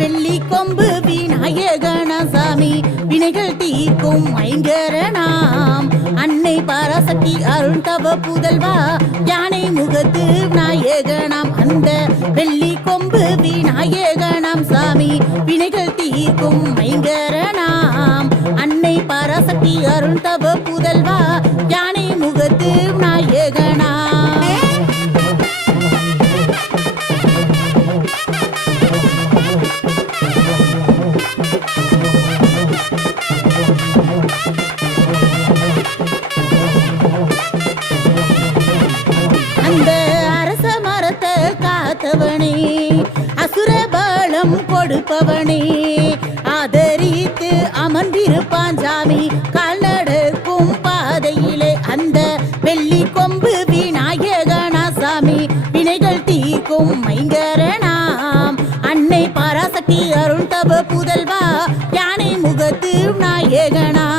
வெள்ளி கொம்பு விநாயகனாசாமி வினைகள் தீர்க்கும் ஐங்கரனாம் அன்னை பராசக்தி அருள் தவ புதல்வா யானை முகத்து விநாயகனாம் அந்த வெள்ளி கொம்பு விநாயகனாம் சாமி வினைகள் தீர்க்கும் ஐங்கரனாம் அன்னை பராசக்தி அருள் தவ புதல்வா யானை முகத்து விநாயகனாம் காத்தவனே அசுரபலம் கொடுப்பவனே ஆதரித்து அமர்ந்திருப்பான் சாமி கால்நடக்கும் பாதையிலே அந்த வெள்ளி கொம்பு விநாயகனாசாமி வினைகள் தீர்க்கும் ஐங்கரனாம் அன்னை பராசக்தி அருள் தவ புதல்வா யானை முகத்து விநாயகனாம்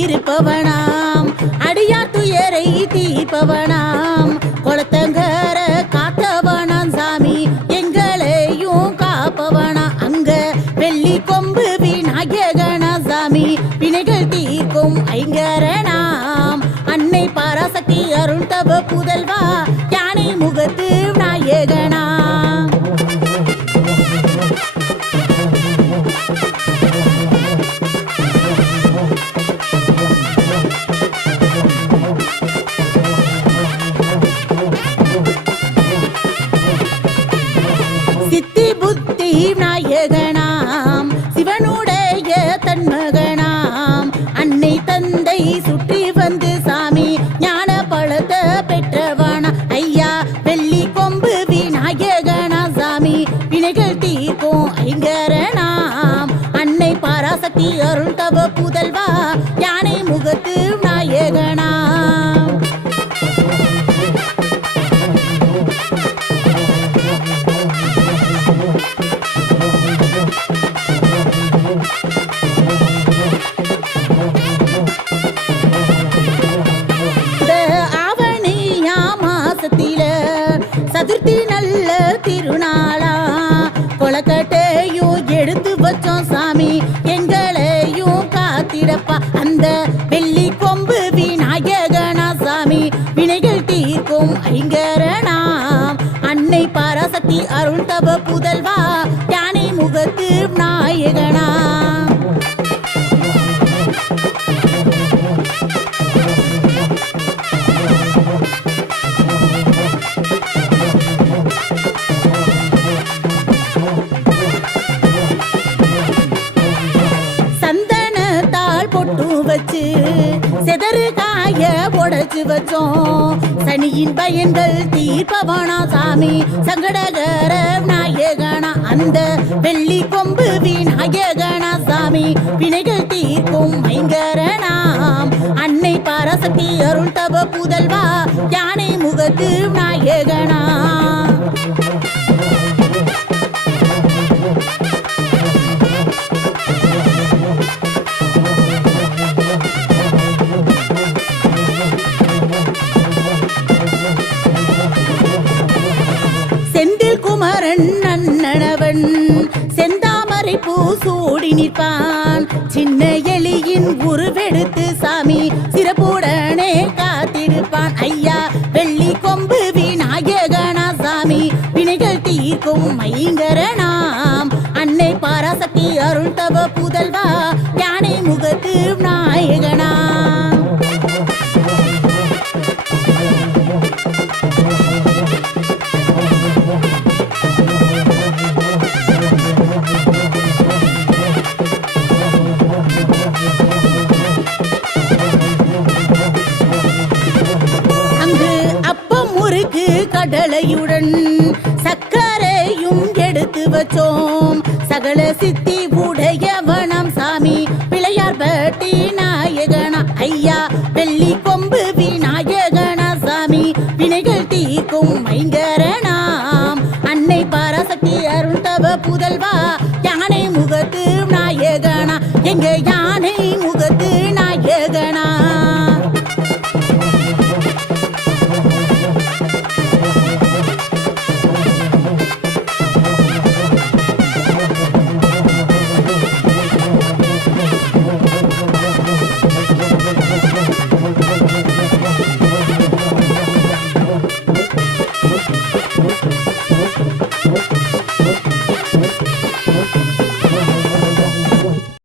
இருப்பவனாம் அடியார் துயரை தீர்ப்பவனாம் கொளத்தங்கர காத்தவனாம் சாமி எங்களையும் காப்பவனா அங்க வெள்ளி கொம்பு விநாயகனா சாமி வினைகள் தீர்க்கும் ஐங்கரனாம் அன்னை பராசக்தி அருள் தவ புதல்வா யானை முகத்து விநாயகனாம் விநாயகனாம் சிவனுடைய தன்மகனாம் அன்னை தந்தை சுற்றி வந்து சாமி ஞான பழத்தை பெற்றவனா ஐயா வெள்ளி கொம்பு விநாயகனா சாமி வினைகள் தீர்க்கும் ஐங்கரனாம் அன்னை பராசக்தி அருள் தவ புதல்வா யானை முகத்து விநாயகனாம் சதுர்த்தி நல்ல திருநாளா கொலக்கட்டையும் எடுத்து வச்சோம் சாமி எங்களையும் காத்திடப்பா அந்த வெள்ளி கொம்பு விநாயகனா சாமி வினைகள் தீர்க்கும் ஐங்கரனாம் அன்னை பராசக்தி அருள் தவ புதல்வா யானை முகத்து விநாயகனாம் வச்சு செதறு காய உடைச்சு வச்சோம் சனியின் பயன்கள் தீர்ப்பவனா சாமி சங்கடகர விநாயகனா அந்த வெள்ளி கொம்பு விநாயகனா சாமி வினைகள் தீர்க்கும் ஐங்கரனாம் அன்னை பராசக்தி அருள் தவ புதல்வா யானை முகத்து விநாயகனாம் நன்னவன் செந்தாமரை பூ சூடி நிற்பான் சின்ன எலியின் உருவெடுத்து சாமி சிறப்புடனே காத்திருப்பான் ஐயா வெள்ளி கொம்பு விநாயகனா சாமி வினைகள் தீர்க்கும் ஐங்கரனாம் அன்னை பராசக்தி அருள் தவ புதல்வா யானை முகத்து விநாயகனாம் கடலையுடன் சக்கரையும் எடுத்து வச்சோம் சகல சித்தி உடையவனம் சாமி பிள்ளையார் பட்டி நாயகனா ஐயா வெள்ளி கொம்பு விநாயகனா சாமி வினைகள் தீர்க்கும் மைங்கரனாம் அன்னை பராசக்தி அருள் தவ புதல்வா யானை முகத்து நாயகனா எங்க